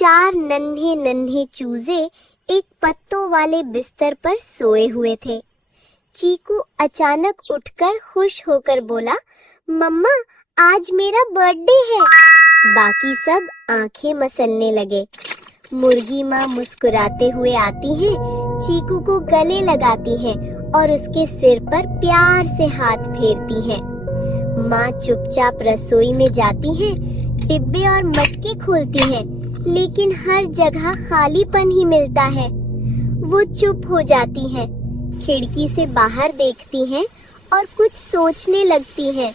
चार नन्हे नन्हे चूजे एक पत्तों वाले बिस्तर पर सोए हुए थे। चीकू अचानक उठकर खुश होकर बोला, मम्मा आज मेरा बर्थडे है। बाकी सब आंखें मसलने लगे। मुर्गी माँ मुस्कुराते हुए आती है, चीकू को गले लगाती है और उसके सिर पर प्यार से हाथ फेरती है। माँ चुपचाप रसोई में जाती है, डिब्बे और मटके खोलती है, लेकिन हर जगह खालीपन ही मिलता है। वो चुप हो जाती है, खिड़की से बाहर देखती हैं और कुछ सोचने लगती हैं।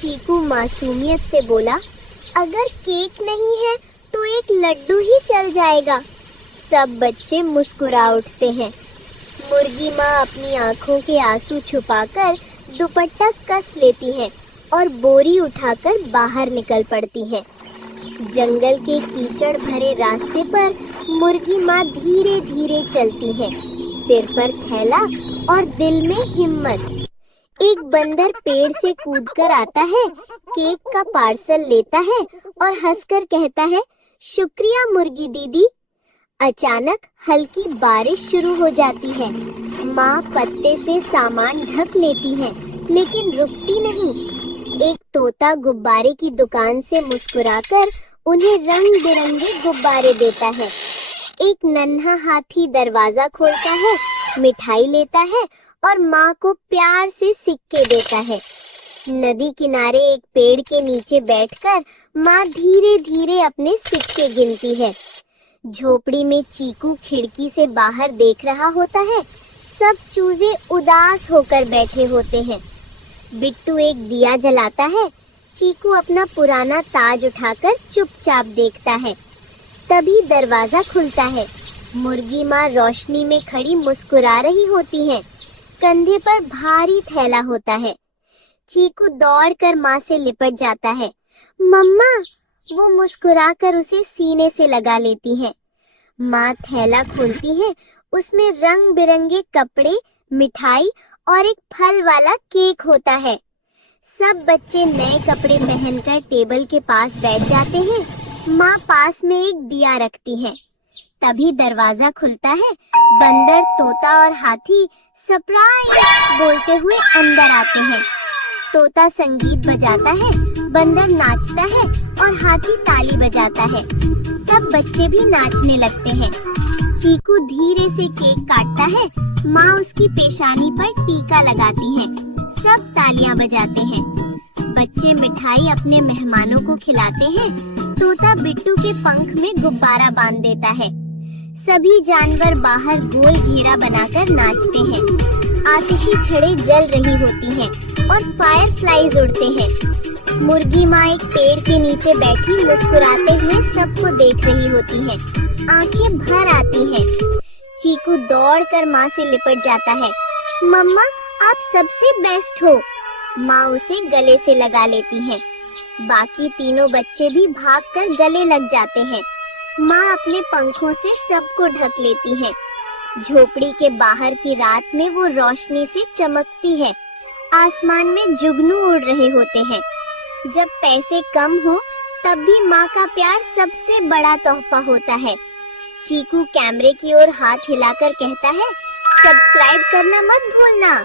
चीकू मासूमियत से बोला, अगर केक नहीं है तो एक लड्डू ही चल जाएगा। सब बच्चे मुस्कुरा उठते हैं। मुर्गी माँ अपनी आंखों के आंसू छुपाकर दुपट्टा कस लेती है और बोरी उठाकर बाहर निकल पड़ती है। जंगल के कीचड़ भरे रास्ते पर मुर्गी माँ धीरे धीरे चलती है, सिर पर थैला और दिल में हिम्मत। एक बंदर पेड़ से कूदकर आता है, केक का पार्सल लेता है और हंसकर कहता है, शुक्रिया मुर्गी दीदी। अचानक हल्की बारिश शुरू हो जाती है। माँ पत्ते से सामान ढक लेती है, लेकिन रुकती नहीं। एक तोता गुब्बारे की दुकान से मुस्कुराकर उन्हें रंग बिरंगे गुब्बारे देता है। एक नन्हा हाथी दरवाजा खोलता है, मिठाई लेता है और माँ को प्यार से सिक्के देता है। नदी किनारे एक पेड़ के नीचे बैठकर माँ धीरे धीरे अपने सिक्के गिनती है। झोपड़ी में चीकू खिड़की से बाहर देख रहा होता है। सब चूजे उदास होकर बैठे होते हैं। बिट्टू एक दिया जलाता है। चीकू अपना पुराना ताज उठाकर चुपचाप देखता है। तभी दरवाजा खुलता है। मुर्गी माँ रोशनी में खड़ी मुस्कुरा रही होती है। कंधे पर भारी थैला होता है। चीकू दौड़कर माँ से लिपट जाता है। मम्मा, वो मुस्कुराकर उसे सीने से लगा लेती है। माँ थैला खोलती है। उसमें रंग बिरंगे कपड़े, मिठाई और एक फल वाला केक होता है। सब बच्चे नए कपड़े पहनकर टेबल के पास बैठ जाते हैं। माँ पास में एक दिया रखती है। तभी दरवाजा खुलता है। बंदर, तोता और हाथी सरप्राइज बोलते हुए अंदर आते हैं। तोता संगीत बजाता है, बंदर नाचता है और हाथी ताली बजाता है। सब बच्चे भी नाचने लगते हैं। चीकू धीरे से केक काटता है। माँ उसकी पेशानी पर टीका लगाती है। सब तालियां बजाते हैं। बच्चे मिठाई अपने मेहमानों को खिलाते हैं। तोता बिट्टू के पंख में गुब्बारा बांध देता है। सभी जानवर बाहर गोल घेरा बनाकर नाचते हैं। आतिशी छड़ें जल रही होती हैं और फायर फ्लाइज उड़ते हैं। मुर्गी माँ एक पेड़ के नीचे बैठी मुस्कुराते हुए सबको देख रही होती है। आंखें भर आती हैं। चीकू दौड़कर माँ से लिपट जाता है। मम्मा, आप सबसे बेस्ट हो। माँ उसे गले से लगा लेती है। बाकी तीनों बच्चे भी भागकर गले लग जाते हैं। माँ अपने पंखों से सबको ढक लेती है। झोपड़ी के बाहर की रात में वो रोशनी से चमकती है। आसमान में जुगनू उड़ रहे होते हैं। जब पैसे कम हो तब भी माँ का प्यार सबसे बड़ा तोहफा होता है। चीकू कैमरे की ओर हाथ हिलाकर कहता है, सब्सक्राइब करना मत भूलना।